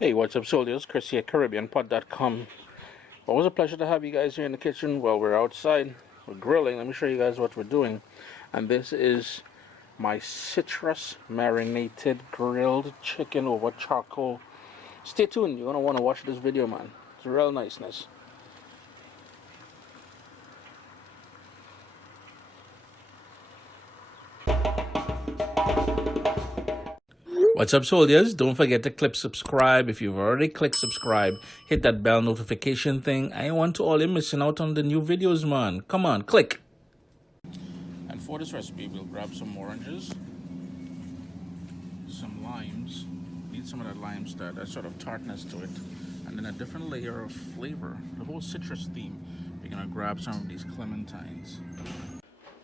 Hey, what's up, soldiers? Chris here, CaribbeanPod.com. Always a pleasure to have you guys here in the kitchen. Well, we're outside, we're grilling. Let me show you guys what we're doing. And this is my citrus marinated grilled chicken over charcoal. Stay tuned, you're going to want to watch this video, man. It's real niceness. What's up, soldiers? Don't forget to click subscribe. If you've already clicked subscribe, hit that bell notification thing. I want to all you missing out on the new videos, man. Come on, click. And for this recipe, we'll grab some oranges, some limes. Need some of that lime stuff, that sort of tartness to it. And then a different layer of flavor, the whole citrus theme. We're gonna grab some of these clementines.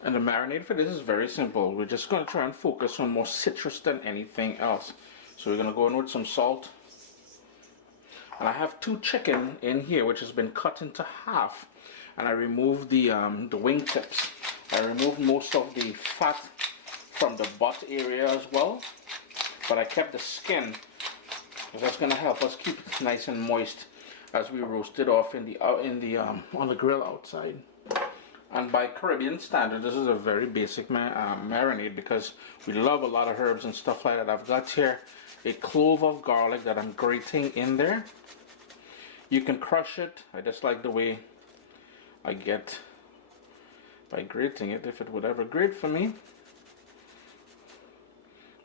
And the marinade for this is very simple. We're just going to try and focus on more citrus than anything else. So we're going to go in with some salt. And I have two chicken in here which has been cut into half. And I removed the wing tips. I removed most of the fat from the butt area as well. But I kept the skin, because that's going to help us keep it nice and moist as we roast it off on the grill outside. And by Caribbean standard, this is a very basic marinade because we love a lot of herbs and stuff like that. I've got here a clove of garlic that I'm grating in there. You can crush it. I just like the way I get by grating it, if it would ever grate for me.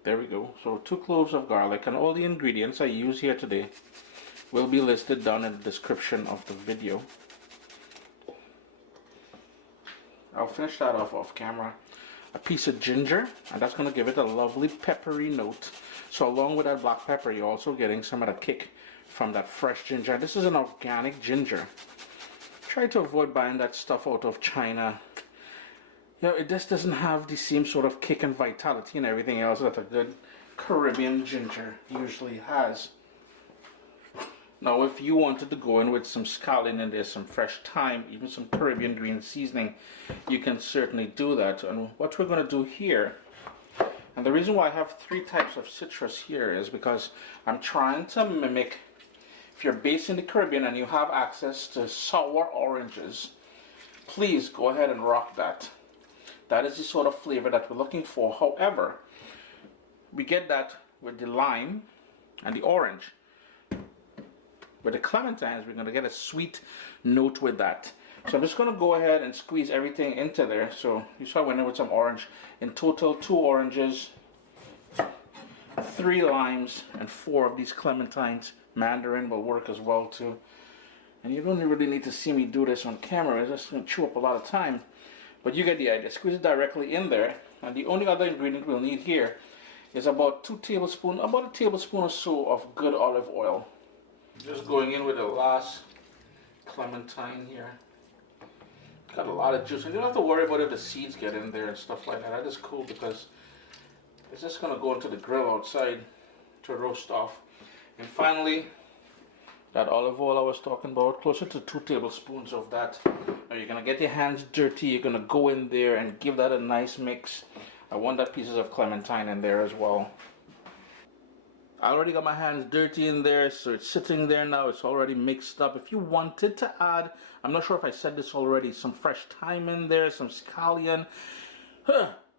There we go. So 2 cloves of garlic, and all the ingredients I use here today will be listed down in the description of the video. I'll finish that off camera. A piece of ginger, and that's going to give it a lovely peppery note. So along with that black pepper, you're also getting some of the kick from that fresh ginger. This is an organic ginger. Try to avoid buying that stuff out of China. You know, it just doesn't have the same sort of kick and vitality and everything else that a good Caribbean ginger usually has. Now, if you wanted to go in with some scallion and there's some fresh thyme, even some Caribbean green seasoning, you can certainly do that. And what we're going to do here, and the reason why I have 3 types of citrus here is because I'm trying to mimic, if you're based in the Caribbean and you have access to sour oranges, please go ahead and rock that. That is the sort of flavor that we're looking for. However, we get that with the lime and the orange. With the clementines, we're going to get a sweet note with that. So I'm just going to go ahead and squeeze everything into there. So you saw I went in with some orange. In total, 2 oranges, 3 limes, and 4 of these clementines. Mandarin will work as well too. And you don't really need to see me do this on camera. It's just going to chew up a lot of time. But you get the idea. Squeeze it directly in there. And the only other ingredient we'll need here is about a tablespoon or so of good olive oil. Just going in with the last clementine here. Got a lot of juice, and you don't have to worry about if the seeds get in there and stuff like that. That is cool because it's just going to go into the grill outside to roast off. And finally, that olive oil I was talking about, closer to 2 tablespoons of that. Now you're going to get your hands dirty. You're going to go in there and give that a nice mix. I want that pieces of clementine in there as well. I already got my hands dirty in there, so it's sitting there now. It's already mixed up. If you wanted to add, I'm not sure if I said this already, some fresh thyme in there, some scallion,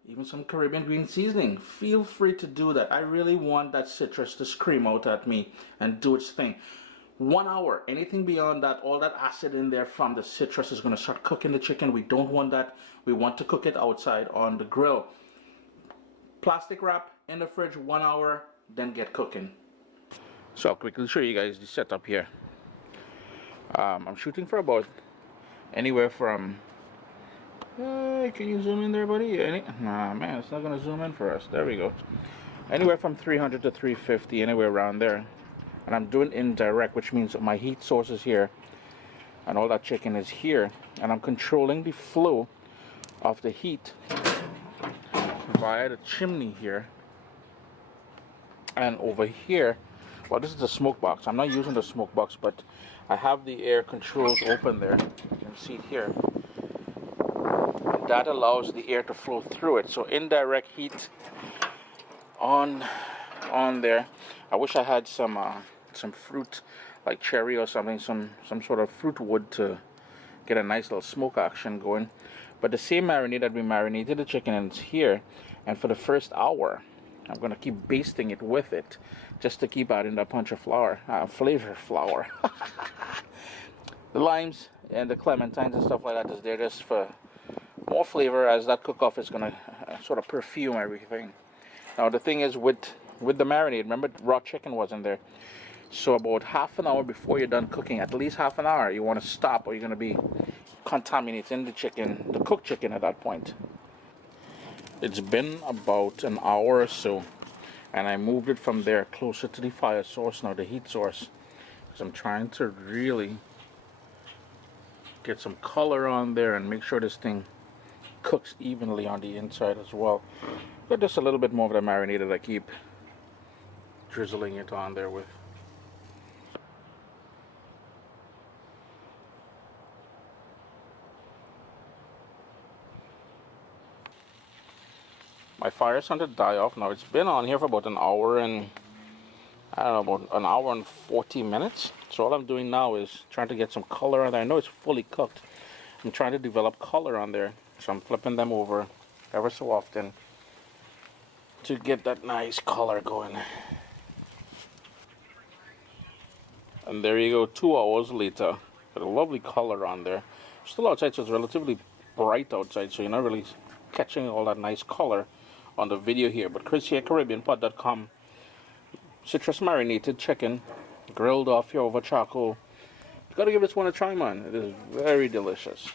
even some Caribbean green seasoning, feel free to do that. I really want that citrus to scream out at me and do its thing. 1 hour, anything beyond that, all that acid in there from the citrus is going to start cooking the chicken. We don't want that. We want to cook it outside on the grill. Plastic wrap in the fridge, 1 hour. Then get cooking. So I'll quickly show you guys the setup here. I'm shooting for about anywhere from can you zoom in there, buddy? Nah, man, it's not gonna zoom in for us. There we go. Anywhere from 300 to 350, anywhere around there. And I'm doing indirect, which means my heat source is here and all that chicken is here, and I'm controlling the flow of the heat via the chimney here. And over here, well, this is the smoke box. I'm not using the smoke box, but I have the air controls open there. You can see it here. And that allows the air to flow through it. So indirect heat on there. I wish I had some get some fruit, like cherry or something, some sort of fruit wood to get a nice little smoke action going. But the same marinade that we marinated the chicken in is here, and for the first hour, I'm gonna keep basting it with it, just to keep adding that punch of flavor flour. The limes and the clementines and stuff like that is there just for more flavor, as that cook-off is gonna sort of perfume everything. Now the thing is with the marinade, remember raw chicken wasn't there, so about half an hour before you're done cooking, at least half an hour, you want to stop, or you're gonna be contaminating the chicken, the cooked chicken at that point. It's been about an hour or so, and I moved it from there closer to the fire source now, the heat source, because I'm trying to really get some color on there and make sure this thing cooks evenly on the inside as well. But just a little bit more of the marinade that I keep drizzling it on there with. My fire's starting to die off now. It's been on here for about an hour and, I don't know, about an hour and 40 minutes. So all I'm doing now is trying to get some color on there. I know it's fully cooked. I'm trying to develop color on there. So I'm flipping them over ever so often to get that nice color going. And there you go, 2 hours later. Got a lovely color on there. Still outside, so it's relatively bright outside, so you're not really catching all that nice color on the video here. But Chris here, CaribbeanPot.com. Citrus marinated chicken, grilled off here over charcoal. You gotta give this one a try, man. It is very delicious.